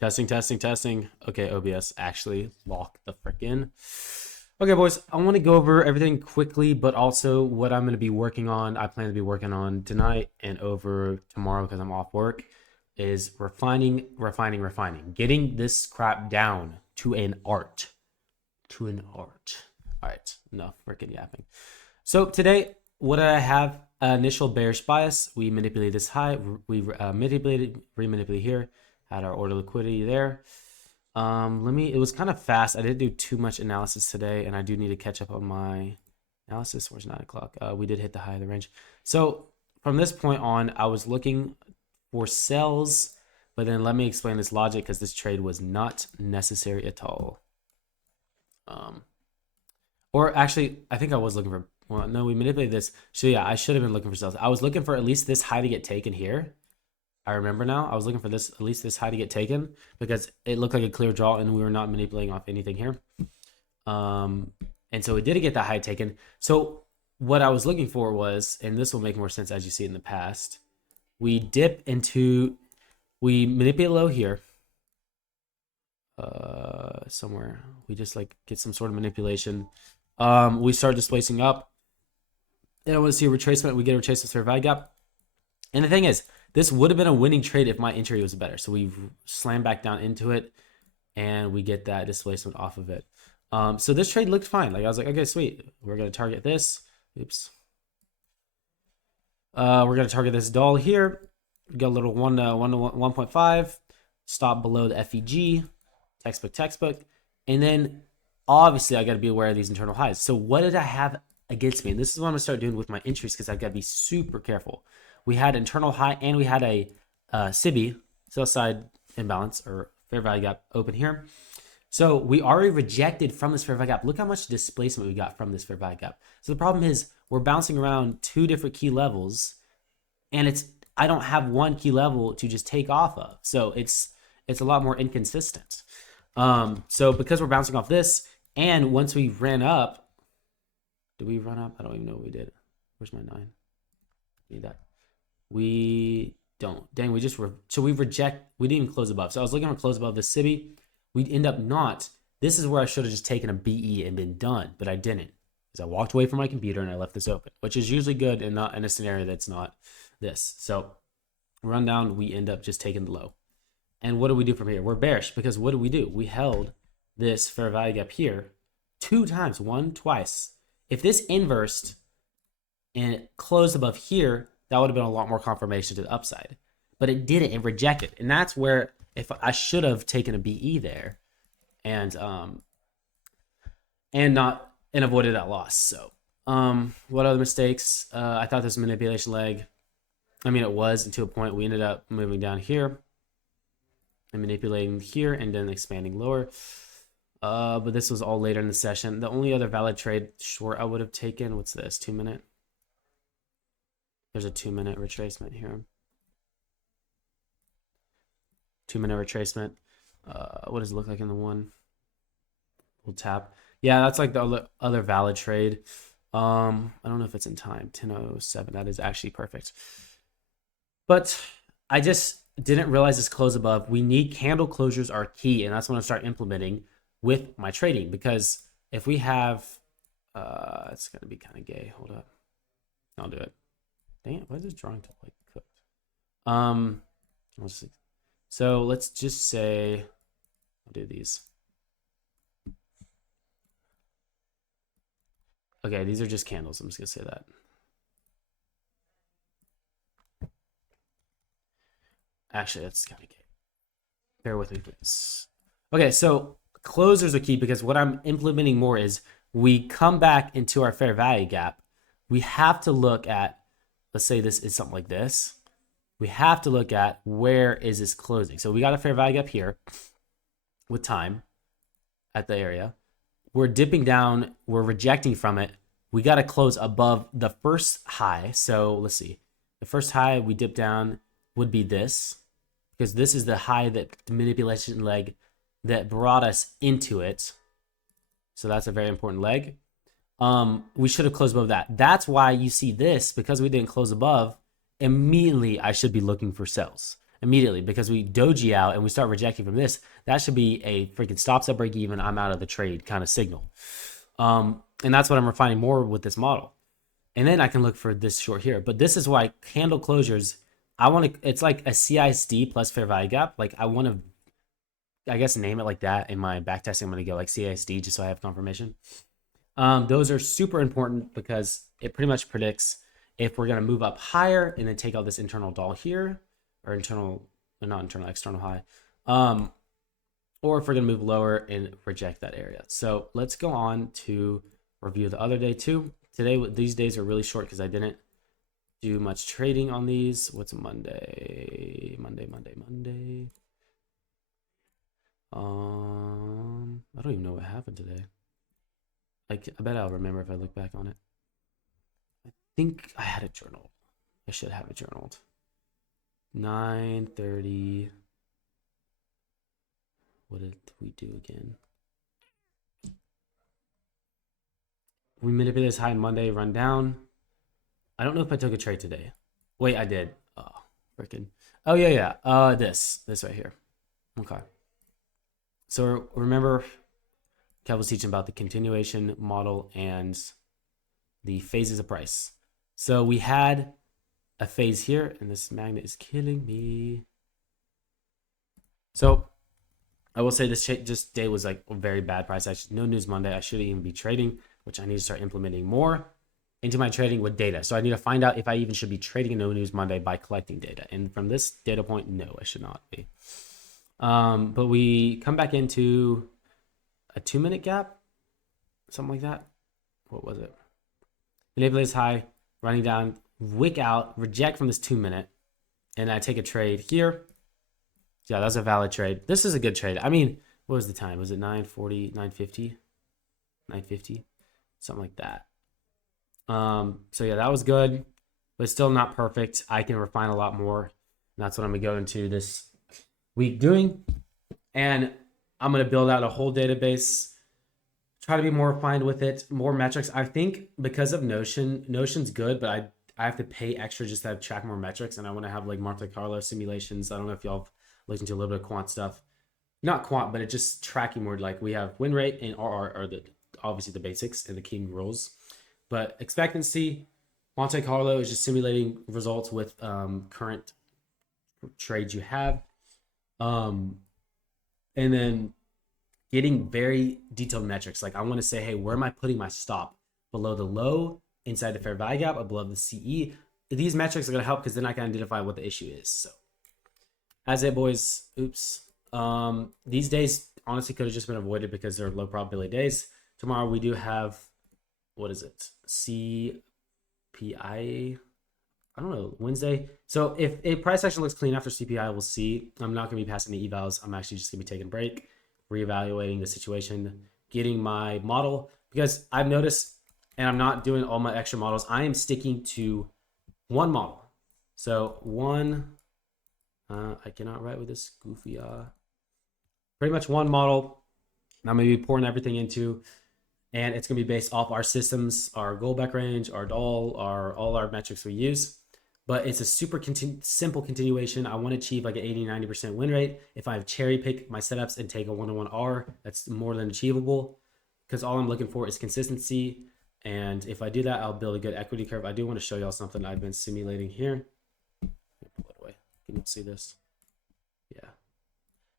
Testing, testing, testing. Okay, OBS actually lock the frickin'. Okay, boys, I want to go over everything quickly, but also what I'm going to be working on. I plan to be working on tonight and over tomorrow because I'm off work. Is refining, getting this crap down to an art. To an art. All right, enough freaking yapping. So today, what did I have? Initial bearish bias. We manipulated this high. We remanipulated here. Had our order liquidity there. It was kind of fast. I didn't do too much analysis today, and I do need to catch up on my analysis. Where's 9 o'clock? We did hit the high of the range. So from this point on, I was looking for sells, but then let me explain this logic because this trade was not necessary at all. Or actually, I think I was looking for, well, no, we manipulated this. So yeah, I should have been looking for sells. I was looking for at least this high to get taken here. I remember now. I was looking for this, at least this high to get taken because it looked like a clear draw and we were not manipulating off anything here. And so it did get that high taken. So what I was looking for was, and this will make more sense as you see in the past, we dip into, we manipulate low here. Somewhere we just like get some sort of manipulation. We start displacing up. Then I want to see a retracement. We get a retracement fair value gap. And the thing is, this would have been a winning trade if my entry was better. So we slam back down into it and we get that displacement off of it. So this trade looked fine. Like I was like, okay, sweet. We're going to target this. Oops. We're going to target this doll here. We got a little 1 to 1.5. Stop below the FEG. Textbook. And then obviously I got to be aware of these internal highs. So what did I have against me? And this is what I'm going to start doing with my entries because I've got to be super careful. We had internal high and we had a SIBI, sell side imbalance or fair value gap open here. So we already rejected from this fair value gap. Look how much displacement we got from this fair value gap. So the problem is we're bouncing around two different key levels and I don't have one key level to just take off of. So it's a lot more inconsistent. So because we're bouncing off this and once we ran up, did we run up? I don't even know what we did. Where's my 9? Need that. We don't. Dang, we just so we reject. We didn't even close above. So I was looking for close above the SIBI. We'd end up not. This is where I should have just taken a BE and been done, but I didn't because I walked away from my computer and I left this open, which is usually good and not in a scenario that's not this. So run down, we end up just taking the low. And what do we do from here? We're bearish because what do? We held this fair value gap here 2 times, twice. If this inversed and it closed above here, that would have been a lot more confirmation to the upside. But it didn't, it rejected. And that's where if I should have taken a BE there and avoided that loss. So what other mistakes? I thought this manipulation leg. I mean, it was to a point we ended up moving down here and manipulating here and then expanding lower. But this was all later in the session. The only other valid trade short I would have taken, what's this, 2 minute? There's a 2 minute retracement here. 2 minute retracement. What does it look like in the one? We'll tap. Yeah, that's like the other valid trade. I don't know if it's in time. 10:07. That is actually perfect. But I just didn't realize this close above. We need candle closures are key, and that's when I start implementing with my trading because if we have, it's gonna be kind of gay. Hold up, I'll do it. Dang it, why is this drawing to like cooked? So let's just say I'll do these. Okay, these are just candles. I'm just gonna say that. Actually, that's kind of gay. Bear with me, please. Okay, so closers are key because what I'm implementing more is we come back into our fair value gap. We have to look at, let's say this is something like this. We have to look at where is this closing. So we got a fair value gap here with time at the area. We're dipping down. We're rejecting from it. We got to close above the first high. So let's see. The first high we dip down would be this because this is the high that the manipulation leg that brought us into it. So that's a very important leg. We should have closed above that. That's why you see this, because we didn't close above, immediately I should be looking for sells. immediately because we doji out and we start rejecting from this. That should be a freaking stops at break even, I'm out of the trade kind of signal. And that's what I'm refining more with this model. And then I can look for this short here. But this is why candle closures, I want to, it's like a CISD plus fair value gap. Like I want to, I guess, name it like that. In my backtesting, I'm going to go like CISD just so I have confirmation. Those are super important because it pretty much predicts if we're going to move up higher and then take out this internal doll here, or external high, or if we're going to move lower and reject that area. So let's go on to review the other day too. Today, these days are really short because I didn't do much trading on these. What's Monday? Monday. I don't even know what happened today. I bet I'll remember if I look back on it. I think I had it journaled. I should have it journaled. 9:30. What did we do again? We manipulated this high on Monday, run down. I don't know if I took a trade today. Wait, I did. Oh, freaking. Oh, yeah. This right here. Okay. So remember, Kev was teaching about the continuation model and the phases of price. So we had a phase here, and this magnet is killing me. So I will say this day was like a very bad price action. No news Monday. I shouldn't even be trading, which I need to start implementing more into my trading with data. So I need to find out if I even should be trading a no news Monday by collecting data. And from this data point, no, I should not be. But we come back into a 2-minute gap, something like that. What was it? Manipulates high, running down, wick out, reject from this 2-minute, and I take a trade here. Yeah, that's a valid trade. This is a good trade. I mean, what was the time? Was it 9:40, 9:50? 9:50? Something like that. So yeah, that was good, but still not perfect. I can refine a lot more. And that's what I'm gonna go into this week doing. And I'm gonna build out a whole database, try to be more refined with it, more metrics. I think because of Notion's good, but I have to pay extra just to track more metrics, and I want to have like Monte Carlo simulations. I don't know if y'all looked into a little bit of quant stuff. Not quant, but it's just tracking more. Like we have win rate and RR are obviously the basics and the king rules. But expectancy, Monte Carlo is just simulating results with current trades you have. And then getting very detailed metrics. Like I want to say, hey, where am I putting my stop? Below the low, inside the fair value gap, above the CE. These metrics are going to help because then I can identify what the issue is. So as it, boys. Oops. These days honestly could have just been avoided because they're low probability days. Tomorrow we do have, what is it? CPI. I don't know, Wednesday. So if price action looks clean after CPI, we'll see. I'm not going to be passing the evals. I'm actually just going to be taking a break, reevaluating the situation, getting my model, because I've noticed, and I'm not doing all my extra models. I am sticking to one model. So I cannot write with this goofy, pretty much one model I'm going to be pouring everything into. And it's going to be based off our systems, our Goldbeck range, our doll, all our metrics we use. But it's a super simple continuation. I want to achieve like an 80-90% win rate. If I have cherry pick my setups and take a 1-to-1 R, that's more than achievable, because all I'm looking for is consistency. And if I do that, I'll build a good equity curve. I do want to show y'all something I've been simulating here. Pull it away. Can you see this? Yeah.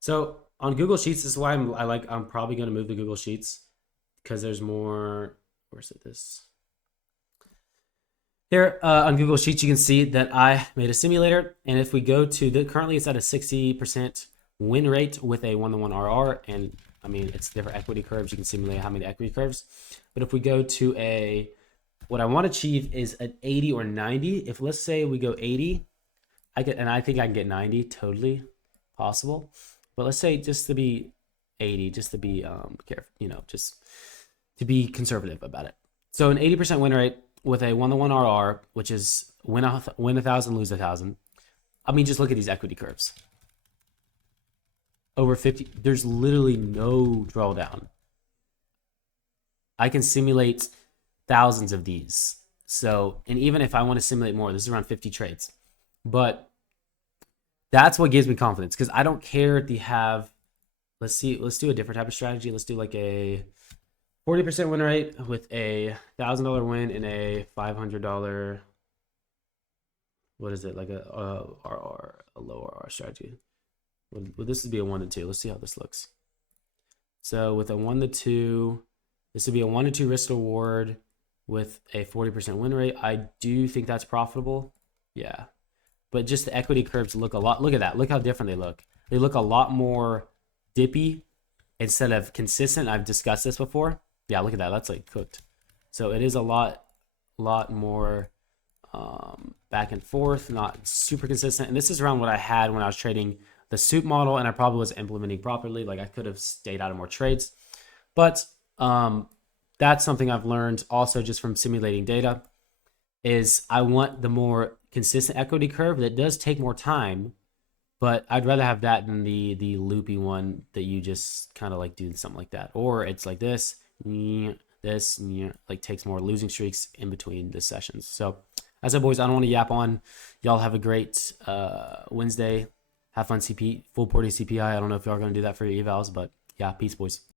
So on Google Sheets, this is why I'm probably going to move to Google Sheets, because there's more. Where's it? This here on Google Sheets, you can see that I made a simulator, and if we go to currently it's at a 60% win rate with a 1-to-1 RR, and I mean it's different equity curves. You can simulate how many equity curves, but if we go to what I want to achieve is an 80 or 90. If let's say we go 80, I think I can get 90, totally possible. But let's say just to be 80, just to be careful, just to be conservative about it. So an 80% win rate with a 1-to-1 RR, which is win 1,000, lose 1,000. I mean, just look at these equity curves. Over 50, there's literally no drawdown. I can simulate thousands of these. So, and even if I want to simulate more, this is around 50 trades. But That's what gives me confidence, because I don't care if you have, let's do a different type of strategy. Let's do like a 40% win rate with a $1,000 win and a $500, what is it, like a low RR strategy. Well, this would be a 1 to 2. Let's see how this looks. So with a 1 to 2, this would be a 1 to 2 risk reward with a 40% win rate. I do think that's profitable. Yeah. But just the equity curves look a lot. Look at that. Look how different they look. They look a lot more dippy instead of consistent. I've discussed this before. Yeah, look at that. That's like cooked. So it is a lot more back and forth, not super consistent. And this is around what I had when I was trading the soup model, and I probably was implementing properly. Like I could have stayed out of more trades, but that's something I've learned also just from simulating data. Is I want the more consistent equity curve that does take more time, but I'd rather have that than the loopy one that you just kind of like do something like that, or it's like this, like takes more losing streaks in between the sessions. So as I said, boys, I don't want to yap on. Y'all have a great Wednesday. Have fun full porting CPI. I don't know if y'all are going to do that for your evals, but yeah, peace, boys.